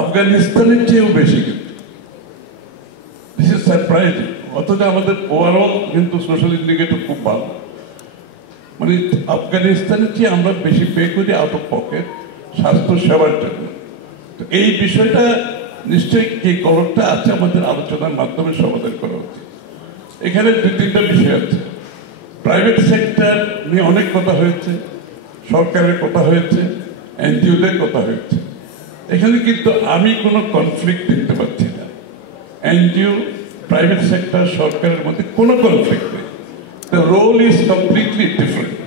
আফগানিস্তানের চেয়েও বেশি, কিন্তু দিস ইজ সারপ্রাইজিং। অথচ আমাদের ওভারঅল কিন্তু সোশ্যাল ইন্ডিকেটর খুব ভালো, মানে আফগানিস্তানের চেয়ে আমরা বেশি পে করি আউট অফ পকেট স্বাস্থ্য সেবার জন্য। তো এই বিষয়টা নিশ্চয়ই যে কলরটা আছে আমাদের আলোচনার মাধ্যমে সমাধান করা উচিত। এখানে দুই তিনটা বিষয় আছে। প্রাইভেট সেক্টর নিয়ে অনেক কথা হয়েছে, সরকারের কথা হয়েছে, এনজিওদের কথা হয়েছে। এখানে কিন্তু আমি কোনো কনফ্লিক্ট দেখতে পাচ্ছি না। এনজিও, প্রাইভেট সেক্টর, সরকারের মধ্যে কোনো কনফ্লিক্ট নেই। The role is completely different.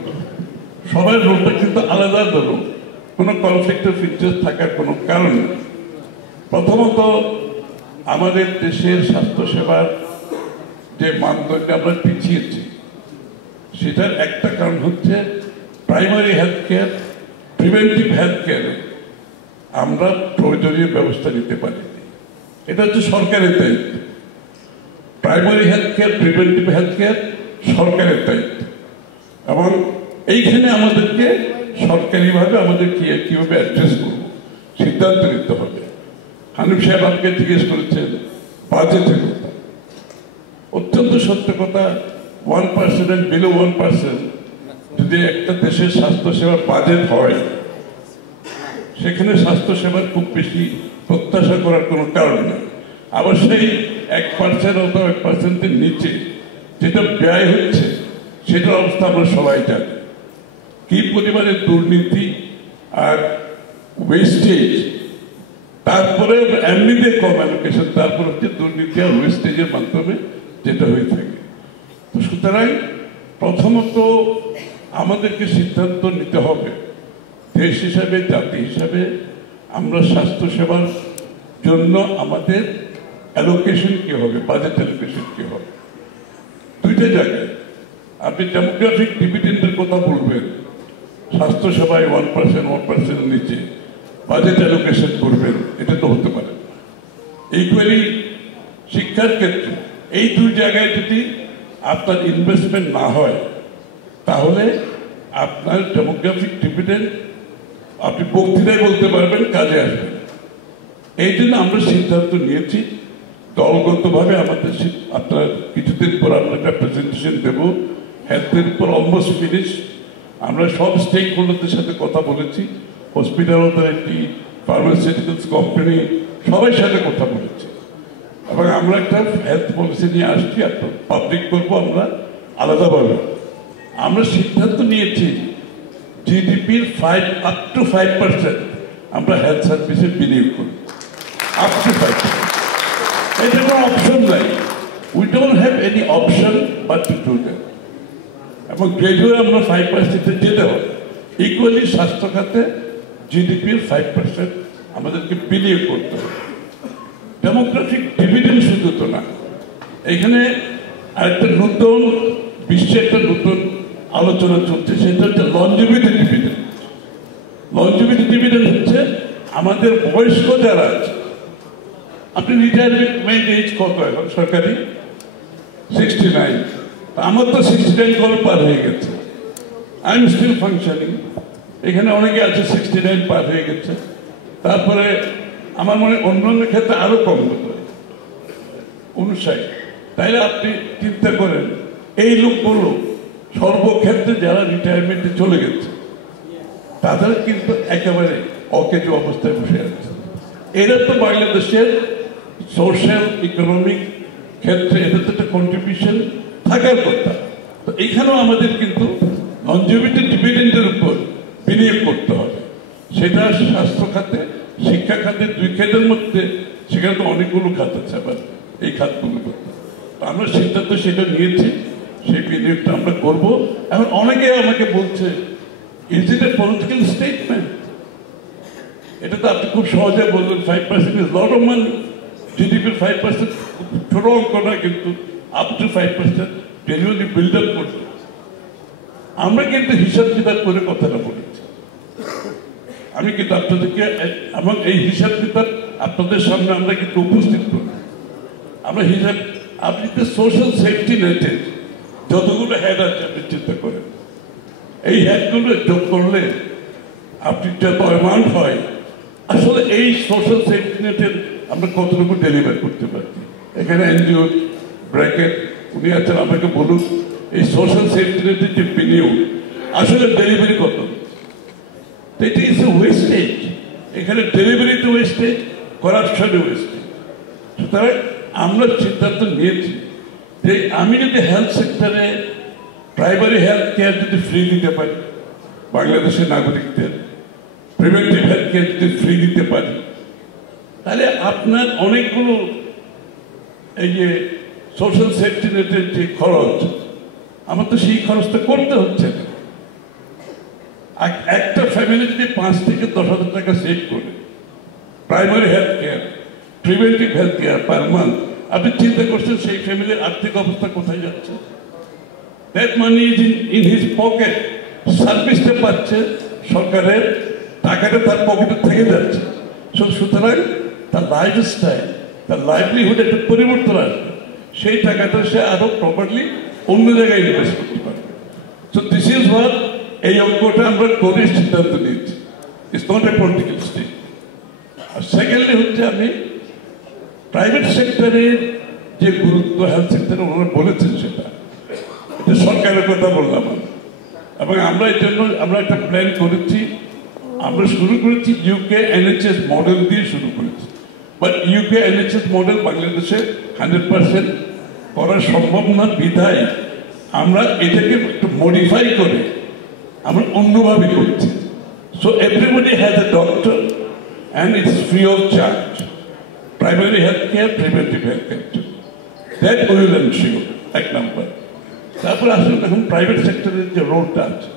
সবার রোলটা কিন্তু আলাদা রোল, কোনো কনফ্লিক্ট অফ ইন্টারেস্ট থাকার কোনো কারণ নেই। প্রথমত আমাদের দেশের স্বাস্থ্যসেবার যে মানদণ্ডে আমরা পিছিয়েছি, সেটার একটা কারণ হচ্ছে primary health care, preventive health কেয়ারে আমরা প্রয়োজনীয় ব্যবস্থা নিতে পারি। এটা হচ্ছে সরকারের দায়িত্ব। Primary health care, preventive health care সরকারের দায়িত্ব, এবং এইখানে আমাদেরকে সরকারিভাবে আমাদের কীভাবে অ্যাড্রেস করব সিদ্ধান্ত নিতে হবে। হানিফ সাহেব আমাকে জিজ্ঞেস করেছেন বাজেটের কথা। অত্যন্ত সত্য কথা, 1% and below 1% যদি একটা দেশের স্বাস্থ্যসেবার বাজেট হয়, সেখানে স্বাস্থ্যসেবার খুব বেশি প্রত্যাশা করার কোনো কারণ নেই। আবার সেই 1% অথবা 1%-এর নিচে যেটা ব্যয় হচ্ছে, সেটার অবস্থা আমরা সবাই জানি। কি পরিমাণে দুর্নীতি আর ওয়েস্টেজ, তারপরে এমনিতে কম অ্যালোকেশন, তারপর হচ্ছে দুর্নীতি আর ওয়েস্টেজের মাধ্যমে যেটা হয়ে থাকে। তো সুতরাং প্রথমত আমাদেরকে সিদ্ধান্ত নিতে হবে দেশ হিসাবে, জাতি হিসাবে, আমরা স্বাস্থ্যসেবার জন্য আমাদের অ্যালোকেশন কি হবে, বাজেট অ্যালোকেশন কি হবে। দুইটা জায়গায় আপনি ডেমোগ্রাফিক ডিভিডেন্ডের কথা বলবেন, স্বাস্থ্যসেবায় 1% নিচে বাজেট অ্যালোকেশন করবেন, এটা তো হতে পারে না। ইকুয়ালি শিক্ষার ক্ষেত্রে এই দুই জায়গায় যদি আপনার ইনভেস্টমেন্ট না হয়, তাহলে আপনার ডেমোগ্রাফিক ডিভিডেন্ড আপনি বক্তৃতায় বলতে পারবেন, কাজে আসবেন। এই জন্য আমরা সিদ্ধান্ত নিয়েছি দলগতভাবে আমাদের আপনার কিছুদিন পর আমরা একটা প্রেজেন্টেশন দেব হেলথের উপর, অলমোস্ট ফিনিশ। আমরা সব স্টেক হোল্ডারদের সাথে কথা বলেছি, হসপিটাল অথরিটি, ফার্মাসিউটিক্যালস কোম্পানি, সবাই সাথে কথা বলেছি, এবং আমরা একটা হেলথ পলিসি নিয়ে আসছি, একটা পাবলিক করবো আমরা আলাদাভাবে। আমরা সিদ্ধান্ত নিয়েছি জিডিপির up to 5% আমরা হেলথ সার্ভিসে বিনিয়োগ করি, up to 5%। এটা কোনো অপশন নাই, we don't have any option but to do that. এবং গ্রেজুয়েট আমরা 5%-এ যেতে হবে। ইকুয়ালি স্বাস্থ্য খাতে জিডিপির 5% আমাদেরকে বিনিয়োগ করতে হবে। ডেমোগ্রাফিক ডিভিডেন্ড শুধু তো না, এখানে আরেকটা নতুন বিশ্বে একটা নতুন আলোচনা চলছে, সেটা হচ্ছে লনজিভিটি ডিভিডেন্ড। লনজিভিটি ডিভিডেন্ড হচ্ছে আমাদের বয়স্ক যারা আছে, আপনি রিটায়ারমেন্ট এজ কত এখন সরকারি? 69। আমার তো 69 কবে পার হয়ে গেছে, আই এম স্টিল ফাংশনিং। এখানে অনেকে আছে 69 পার হয়ে গেছে। তারপরে আমার মনে অন্যান্য ক্ষেত্রে আরো কম হতো 59। তাইলে আপনি চিন্তা করেন এই লোকগুলো সর্বক্ষেত্রে যারা রিটায়ারমেন্টে চলে গেছে, তাদের কিন্তু একেবারে অকেজো অবস্থায় বসে আছে। এরা তো বাংলাদেশের সোশ্যাল ইকোনমিক ক্ষেত্রে এদের তো একটা কন্ট্রিবিউশন থাকার কথা। তো এখানেও আমাদের কিন্তু লনজিভিটি ডিভিডেন্ডের উপর বিনিয়োগ করতে হবে। সেটা স্বাস্থ্য খাতে, শিক্ষা খাতে, দুই খাতের মধ্যে, সেখানে তো অনেকগুলো খাত আছে, আবার এই খাতগুলো করতে আমরা সিদ্ধান্ত সেটা নিয়েছি, সেই বিনিয়োগটা আমরা করবো। এখন অনেকে আমাকে বলছে is it a political statement? এটা তো আপনি খুব সহজে বললেন 5% ইজ লট অফ মানি। জিডিপির 5% ছোট অঙ্ক না, কিন্তু up to 5% gradually build up করতে। আমরা কিন্তু হিসাব কিতাব করে কথাটা বলেছি। আমি কিন্তু আপনাদেরকে এবং এই হিসাব কিতাব আপনাদের সামনে আমরা কিন্তু উপস্থিত করি। আমরা হিসাব, আপনি তো সোশ্যাল সেফটি নেটে যতগুলো হেড আছে আপনি চিন্তা করেন, এই হেডগুলো যোগ করলে আপনি যত অ্যামাউন্ট হয় আসলে এই সোশ্যাল সেফটি নেটের আমরা কতটুকু ডেলিভার করতে পারি। এখানে এনজিও ব্র্যাকেট উনি আছেন, আমাকে বলুন এই সোশ্যাল সেফটি নেটের যে বিনিয়োগ আসলে ডেলিভারি কত? It is a wastage. এখানে ডেলিভারিতে ওয়েস্টেজ, করাপশনে ওয়েস্টেজ। সুতরাং আমরা সিদ্ধান্ত নিয়েছি যে আমি যদি হেলথ সেক্টরে প্রাইমারি হেলথ কেয়ার যদি ফ্রি দিতে পারি বাংলাদেশের নাগরিকদের, প্রিভেন্টিভ হেলথ কেয়ার যদি ফ্রি দিতে পারি, তাহলে আপনার অনেকগুলো এই যে সোশ্যাল সেফটি নেটের যে খরচ, আমার তো সেই খরচটা করতে হচ্ছে না। একটা ফ্যামিলি যদি 5 থেকে 10,000 টাকা সেভ করে primary health care, preventive health care per month, আপনি চিন্তা করছেন সেই ফ্যামিলির আর্থিক অবস্থা কোথায় যাচ্ছে? That money is in his pocket. সার্ভিসটা পাচ্ছে সরকারের, টাকাটা তার পকেটে থেকে যাচ্ছে। সুতরাং তার লাইফস্টাইল, তার লাইভলিহুড একটা পরিবর্তন আসবে। সেই টাকাটা সে আরো প্রপারলি অন্য জায়গায় ইনভেস্ট করতে পারবে। সো দিস ইজ হোয়াট এই অঙ্কটা আমরা করে সিদ্ধান্ত নিয়েছি। It's not a political state. আর সেকেন্ডলি হচ্ছে আমি প্রাইভেট সেক্টরের যে গুরুত্ব হেলথ সেক্টরে ওনারা বলেছেন সেটা, এটা সরকারের কথা বললাম আমি। এবং আমরা এর জন্য আমরা একটা প্ল্যান করেছি। আমরা শুরু করেছি ইউকে এনএইচএস মডেল দিয়ে শুরু করেছি। বাট ইউকে এনএইচএস মডেল বাংলাদেশে 100% করা সম্ভব না বিধায় আমরা এটাকে একটু মডিফাই করে আমরা অন্যভাবে করছি। So everybody has a doctor and it's free of charge. Primary health care, preventive health care, that will ensure, এক নাম্বার। তারপরে আসলে এখন প্রাইভেট সেক্টরের যে রোলটা আছে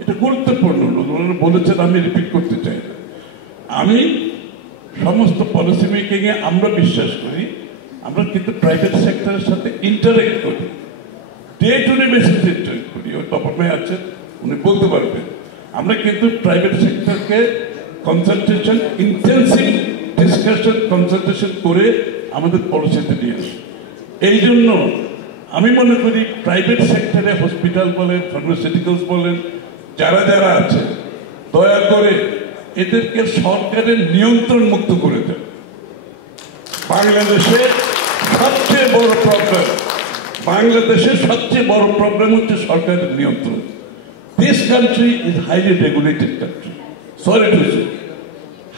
এটা গুরুত্বপূর্ণ ওনারা বলেছেন, আমি রিপিট করতে চাই না। আমি সমস্ত পলিসি মেকিংয়ে আমরা বিশ্বাস করি, আমরা কিন্তু প্রাইভেট সেক্টরের সাথে ইন্টারেক্ট করি, ডে টু ডে বেসিসে ইন্টারেক্ট করি। ওই তপন ভাই আছেন, উনি বলতে পারবেন। আমরা কিন্তু প্রাইভেট সেক্টরকে কনসালটেশন, ইন্টেন্সিভ ডিসকাশন, কনসালটেশন করে আমাদের পলিসিতে নিয়ে আসি। এই জন্য আমি মনে করি প্রাইভেট সেক্টরে হসপিটাল বলেন, ফার্মাসিউটিক্যালস বলেন, যারা যারা আছে দয়া করে এদেরকে সরকারের নিয়ন্ত্রণ মুক্ত করে দেন। বাংলাদেশের সবচেয়ে বড় প্রবলেম, বাংলাদেশের সবচেয়ে বড় প্রবলেম হচ্ছে সরকারের নিয়ন্ত্রণ। This country is highly regulated country, sorry to say,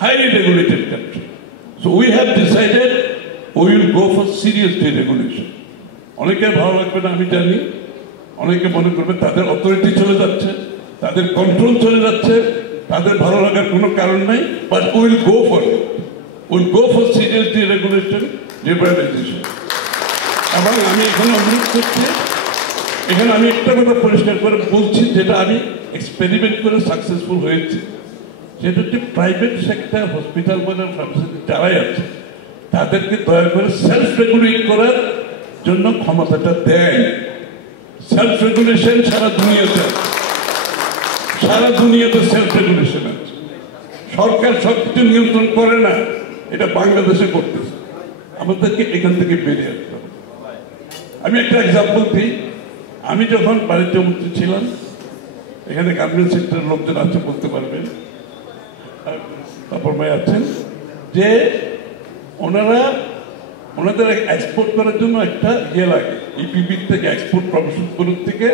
highly regulated country. So we have decided we will go for serious deregulation. অনেকের ভালো লাগবে না আমি জানি, অনেকে মনে করবে তাদের অথরিটি চলে যাচ্ছে, তাদের কন্ট্রোল চলে যাচ্ছে, তাদের ভালো লাগার কোনো কারণ নাই। But will go for it, will go for serious deregulation, liberalisation. এবং আমি এখানে অনুরোধ করছি, এখানে আমি একটা কথা পরিষ্কার করে বলছি যেটা আমি এক্সপেরিমেন্ট করে সাকসেসফুল হয়েছি, সেটা হচ্ছে প্রাইভেট সেক্টর, হসপিটাল বলেন, ফার্মাসিউটিক্যাল যারাই আছে তাদেরকে দয়া করে সেলফ রেগুলেট করার জন্য ক্ষমতাটা দেয়। সেলফ রেগুলেশন সারা দুনিয়াতে, সারা দুনিয়াতে সেলফ রেগুলেশন আছে। সরকার সবকিছু নিয়ন্ত্রণ করে না, এটা বাংলাদেশে করতেছে। আমাদেরকে এখান থেকে বেরিয়ে আসতে হবে। আমি একটা এক্সাম্পল দিই। আমি যখন বাণিজ্য মন্ত্রী ছিলাম, এখানে গার্মেন্ট সেক্টরের লোকজন আছে বলতে পারবেন, তারপর ভাই আছেন, যে ওনাদের এক্সপোর্ট করার জন্য একটা ইয়ে লাগে, ইপিবি থেকে এক্সপোর্ট প্রমোশন করার থেকে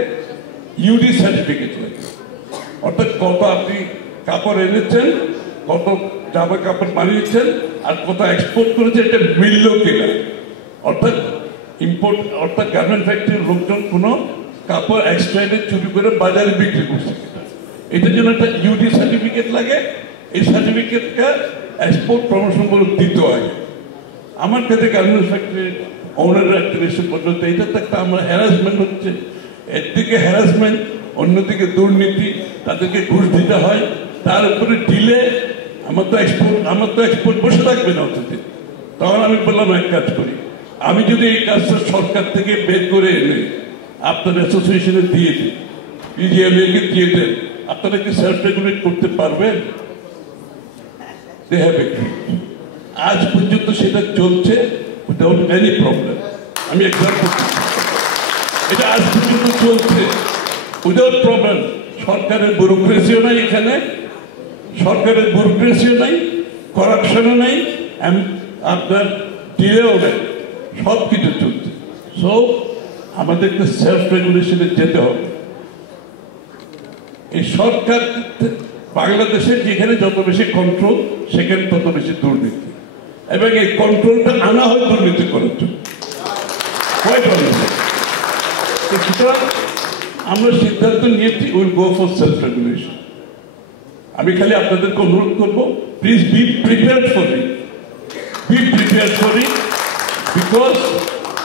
ইউডি সার্টিফিকেট লাগে। অর্থাৎ কত আপনি কাপড় এনেছেন, কত জামা কাপড় বানিয়েছেন, আর কত এক্সপোর্ট করেছে এটা মূল্য কিনা। অর্থাৎ ইম্পোর্ট, অর্থাৎ গার্মেন্ট ফ্যাক্টরির লোকজন কোনো কাপড় এক্সট্রা চুরি করে বাজারে বিক্রি করছে, এটার জন্য একটা ইউডি সার্টিফিকেট লাগে। এই সার্টিফিকেটটা এক্সপোর্ট প্রমোশন বলে দিতে হয়। আমার কাছে গার্মেন্টস ফ্যাক্টরির ওনাররা এসে পর্যন্ত এইটাতে একটা আমার হ্যারাসমেন্ট হচ্ছে, একদিকে হ্যারাসমেন্ট, অন্যদিকে দুর্নীতি, তাদেরকে ঘুষ দিতে হয়, তার উপরে ডিলে। আমার তো এক্সপোর্ট বসে থাকবে না অথচ। তখন আমি বললাম এক কাজ করি, আমি যদি এই কাজটা সরকার থেকে বের করে এনে আপনার অ্যাসোসিয়েশনে দিয়ে দিই, পিজিএমএকে দিয়ে দেন, আপনারা কি সেলফ রেগুলেট করতে পারবেন? আজ পর্যন্ত সেটা চলছে উইদাউট এনি প্রবলেম। আমি এক্সাম্পল দিচ্ছি, এটা আজ পর্যন্ত চলছে উইদাউট প্রবলেম। সরকারের ব্যুরোক্রেসিও নাই, এখানে সরকারের ব্যুরোক্রেসিও নাই, করাপশনও নেই, আপনার ডিলেও নেই, সব কিছু চলছে। সো আমাদেরকে সেলফ রেগুলেশনে যেতে হবে। এই সরকার বাংলাদেশে যেখানে যত বেশি কন্ট্রোল, সেখানে তত বেশি দুর্নীতি, এবং এই কন্ট্রোলটা আনা হয় দুর্নীতি করার জন্য। সুতরাং আমরা সিদ্ধান্ত নিয়েছি, will go for self regulation. আমি খালি আপনাদেরকে অনুরোধ করবো, please be prepared for it, be prepared for it, because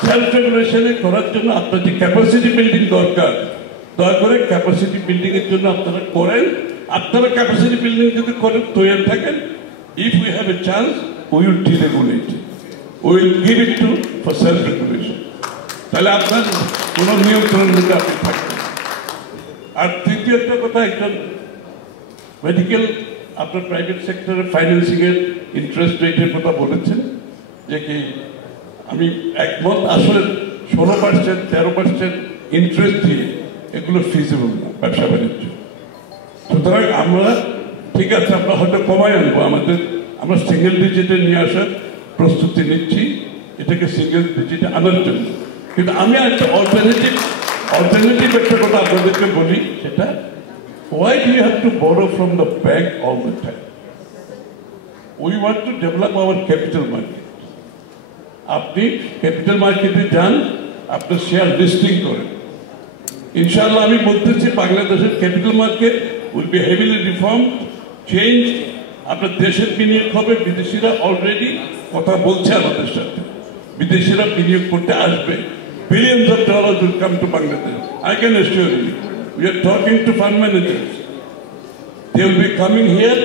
self রেগুলেশনে করার জন্য আপনার যে ক্যাপাসিটি বিল্ডিং দরকার, দয়া করে ক্যাপাসিটি বিল্ডিং এর জন্য আপনারা করেন। আপনারা ক্যাপাসিটি বিল্ডিং যদি করেন, তৈরি থাকেন, if we have a chance we will deregulate, we will give it to for self regulation. তাহলে আপনার কোনো নিয়ন্ত্রণের মধ্যে আপনি থাকবেন। আর তৃতীয় একটা কথা, একজন মেডিকেল আপনার প্রাইভেট সেক্টরে ফাইন্যান্সিং এর ইন্টারেস্ট রেটের কথা বলেছেন, যে কি আমি একমত। আসলে 16%, 13% ইন্টারেস্ট দিয়ে এগুলো ফিজিবল না ব্যবসা বাণিজ্য। সুতরাং আমরা ঠিক আছে, আমরা হয়তো কমাই আনবো, আমরা সিঙ্গেল ডিজিটে নিয়ে আসার প্রস্তুতি নিচ্ছি, এটাকে সিঙ্গেল ডিজিটে আনার জন্য। কিন্তু আমি একটা অল্টারনেটিভ একটা কথা আপনাদেরকে বলি, সেটা why do you have to borrow from the bank all the time? We want to develop our capital market. আপনি ক্যাপিটাল মার্কেটে যান, আপনার শেয়ার লিস্টিং করেন। ইনশাআল্লাহ আমি বলতেছি, বাংলাদেশের capital market will be heavily reformed, change. আপনার দেশের বিনিয়োগ হবে, বিদেশিরা অলরেডি কথা বলছে আমাদের সাথে, বিদেশিরা বিনিয়োগ করতে আসবে। Billions of dollars will come to Bangladesh. I can assure you. We are talking to fund managers. They will be coming here.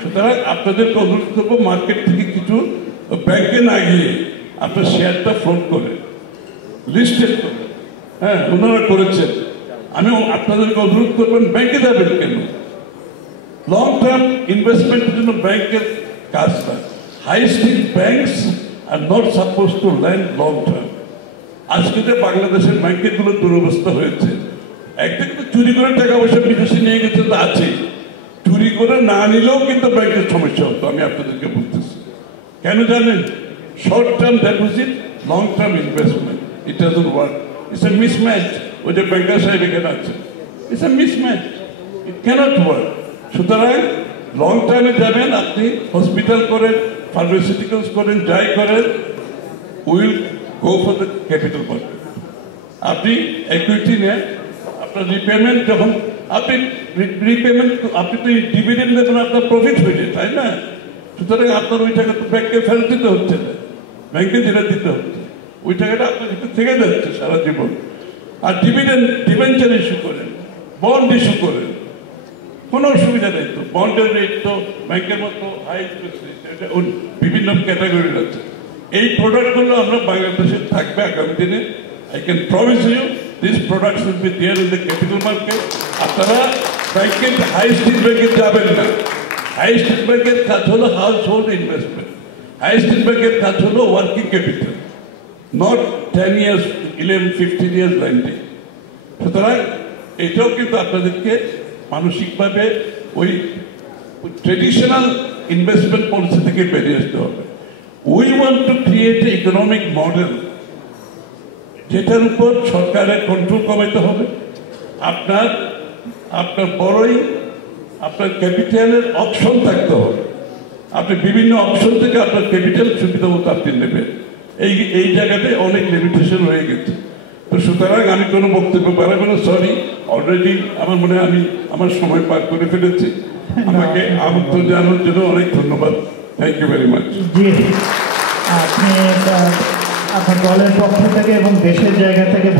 সুতরাং আপনাদেরকে অনুরোধ করবো, মার্কেট থেকে কিছু ব্যাংকে না গিয়ে আপনার শেয়ারটা ফ্লোট করে লিস্টেড করে, হ্যাঁ ওনারা করেছেন। আমি আপনাদেরকে অনুরোধ করবেন, ব্যাংকে যাবেন কেন? লং টার্ম ইনভেস্টমেন্টের জন্য ব্যাংকের কাজ না। High street banks are not suppose to land long term. আজকে যে বাংলাদেশের ব্যাংকেরগুলো দুরবস্থা হয়েছে, একদিকে তো চুরি করে টাকা পয়সা বিদেশে নিয়ে গেছে, তো আছে, চুরি করে না নিলেও কিন্তু ব্যাংকের সমস্যা হতো। আমি আপনাদেরকে বলতেছি, কেন জানেন? Short term deposit, long term investment, it doesn't work. It's a mismatch. ওই যে ব্যাংকার সাহেব এখানে আছে, it's a mismatch, it can't work. সুতরাং লং টার্মে যাবেন, আপনি হসপিটাল করেন, ফার্মাসিউটিক্যালস করেন, যাই করেন, will go for the capital market. আপনি equity নেন, আপনার রিপেমেন্ট যখন আপনি রিপেমেন্ট, আপনি তো ডিভিডেন্ড দেবেন, আপনার প্রফিট হয়ে যায়, তাই না? সুতরাং আপনার ওই টাকা তো ব্যাংকে ফেরত দিতে হচ্ছে না, ব্যাংকে যেটা দিতে হচ্ছে, ওই টাকাটা আপনার ভিতরে থেকে যাচ্ছে সারা জীবন। আর ডিভিডেন্ড ডিবেঞ্চার ইস্যু করেন, বন্ড ইস্যু করেন, কোনো অসুবিধা নেই। তো বন্ডের রেট তো ব্যাংকের মতো হাই ইন্টারেস্ট রেট, বিভিন্ন ক্যাটাগরির আছে। এই প্রোডাক্টগুলো আমরা বাংলাদেশে থাকবে আগামী দিনে। I can promise you this products will be there in the capital market. আপনারা ব্যাংকের হাই স্ট্রিট ব্যাংকে যাবেন না। হাই স্ট্রিট ব্যাংকের কাজ হলো household investment, high street ব্যাংকের কাজ হলো working capital, not 10 years, 11, 15 years landing. সুতরাং এটাও কিন্তু আপনাদেরকে মানসিকভাবে ওই ট্রেডিশনাল ইনভেস্টমেন্ট পলিসি থেকে বেরিয়ে আসতে হবে। We want to create an economic model যেটার উপর সরকারের কন্ট্রোল কমাতে হবে। আপনার বড়ই আপনার ক্যাপিটালের অপশন থাকতে হবে। আপনি বিভিন্ন অপশন থেকে আপনার ক্যাপিটাল সুবিধা মতো আপনি নেবেন। এই জায়গাতে অনেক লিমিটেশন হয়ে গেছে। তো সুতরাং আমি কোনো বক্তব্য বাড়াবো না, সরি, অলরেডি আমার মনে হয় আমি আমার সময় পার করে ফেলেছি। আমাকে আমন্ত্রণ জানানোর জন্য অনেক ধন্যবাদ। Thank you very much. জি, আপনি আপনার দলের পক্ষ থেকে এবং দেশের জায়গা থেকে